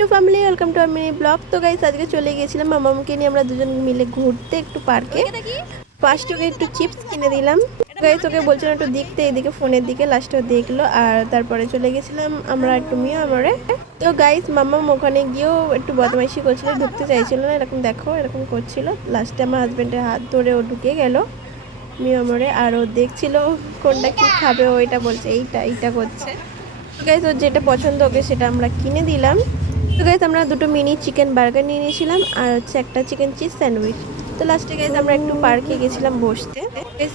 Two family, welcome to mini blog. তো guys আজকে চলে গিয়েছিলাম মামাকে নিয়ে আমরা দুজন মিলে ঘুরতে একটু পার্কে। ফার্স্ট ওকে একটু চিপস কিনে দিলাম। গাইস ওকে বলছিলাম একটু দেখতে, এদিকে ফোনের দিকে, লাস্টে দেখলো আর তারপরে চলে গেছিলাম আমরা একটু মিয়া আমরে। তো গাইস মামাম ওখানে গিয়েও একটু বদমাইশি করছিল, ঢুকতে চাইছিল না, এরকম দেখো এরকম করছিল। লাস্টে আমার হাজবেন্ডের হাত ধরে ও ঢুকে গেল মিয়া আমরে, আর ও দেখছিল কোনটা কি খাবে, ও এটা বলছে এইটা এইটা করছে। গাইস ওর যেটা পছন্দ ওকে সেটা আমরা কিনে দিলাম। তো গাইস আমরা দুটো মিনি চিকেন বার্গার নিয়ে নিয়েছিলাম আর হচ্ছে একটা চিকেন চিজ স্যান্ডউইচ। তো লাস্টে গাইস আমরা একটু পার্কে গেছিলাম বসতে।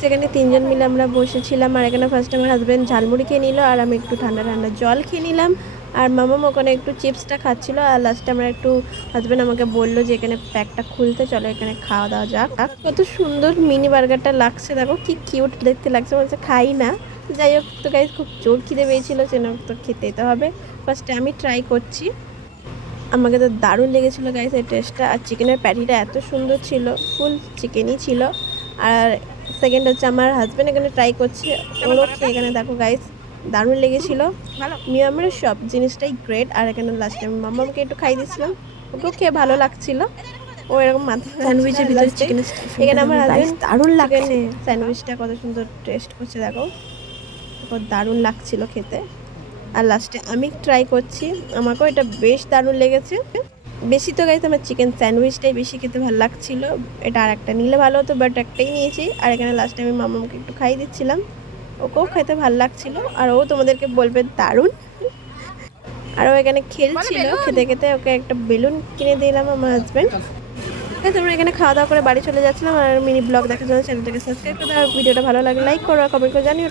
সেখানে তিনজন মিলে আমরা বসেছিলাম আর এখানে ফার্স্ট আমার হাজব্যান্ড ঝালমুড়ি খেয়ে নিল আর আমি একটু ঠান্ডা ঠান্ডা জল খেয়ে নিলাম। আর মামাম ওখানে একটু চিপসটা খাচ্ছিল আর লাস্টে আমরা একটু, হাজব্যান্ড আমাকে বললো যে এখানে প্যাকটা খুলতে, চলো এখানে খাওয়া দাওয়া যাক। কত সুন্দর মিনি বার্গারটা লাগছে, দেখো কি কিউট দেখতে লাগছে, বলছে খাই না। যাই হোক, তো গাইস খুব জোর খিদে পেয়েছিল, যেন তো খেতেই তো হবে। ফার্স্টে আমি ট্রাই করছি, আমাকে তো দারুণ লেগেছিলো গাইস এই টেস্টটা। আর চিকেনের প্যাটিটা এত সুন্দর ছিল, ফুল চিকেনই ছিল। আর সেকেন্ড হচ্ছে আমার হাজব্যান্ড এখানে ট্রাই করছে, ওরও খেয়ে এখানে দেখো গাইস দারুণ লেগেছিলো। মিয়ামের সব জিনিসটাই গ্রেট। আর এখানে লাস্টে আমি মামাকে একটু খাই দিয়েছিলাম, ওকেও খেয়ে ভালো লাগছিল। ও এরকম মাথা স্যান্ডউইচের ভিতরে চিকেন এখানে আমার হাজব্যান্ড দারুণ লাগছে। স্যান্ডউইচটা কত সুন্দর টেস্ট করছে দেখো, দারুণ লাগছিল খেতে। আর লাস্টে আমি ট্রাই করছি, আমাকেও এটা বেশ দারুণ লেগেছে। বেশি তো গাইতে আমার চিকেন স্যান্ডউইচটাই বেশি খেতে ভালো লাগছিল, এটা আর একটা নিলে ভালো হতো, বাট একটাই নিয়েছি। আর এখানে লাস্টে আমি মামাকে একটু খাই দিচ্ছিলাম, ওকেও খেতে ভালো লাগছিল আর ও তোমাদেরকে বলবে দারুণ। আর ও এখানে খেলছিল, খেতে খেতে ওকে একটা বেলুন কিনে দিলাম আমার হাজব্যান্ড। তোমরা এখানে খাওয়া দাওয়া করে বাড়ি চলে যাচ্ছিলাম। আর মিনি ব্লগ দেখার জন্য চ্যানেলটাকে সাবস্ক্রাইব করে দাও, ভিডিওটা ভালো লাগলে লাইক করো, কমেন্ট করে জানিও।